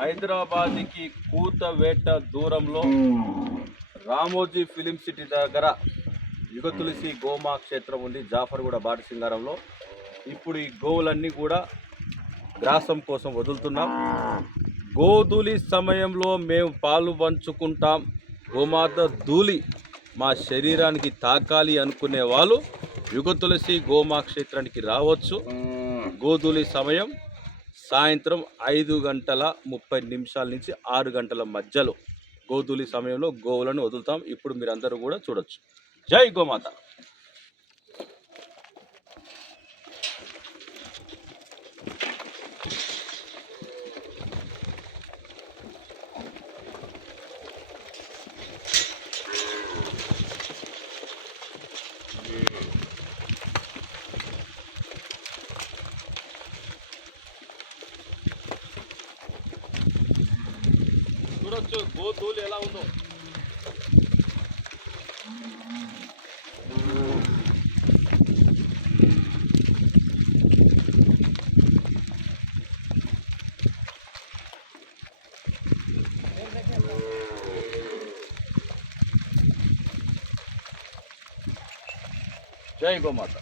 హైదరాబాద్కి కూతవేట దూరంలో Ramoji film city దగ్గర యుగ తులసి గోమా క్షేత్రం ఉంది జాఫర్గూడ బాట సింగారంలో. ఇప్పుడు ఈ గోవులన్నీ కూడా గ్రాసం కోసం వదులుతున్నాం. గోధూలి సమయంలో మేము పాలు పంచుకుంటాం. గోమాత ధూళి మా శరీరానికి తాకాలి అనుకునే వాళ్ళు యుగ తులసి గోమా క్షేత్రానికి రావచ్చు. గోధూలి సమయం సాయంత్రం ఐదు గంటల ముప్పై నిమిషాల నుంచి ఆరు గంటల మధ్యలో గోధులి సమయంలో గోవులను వదులుతాం. ఇప్పుడు మీరందరూ కూడా చూడొచ్చు. జై గోమాత. చూడొచ్చు గోధూలి ఎలా ఉందో జై గోమాత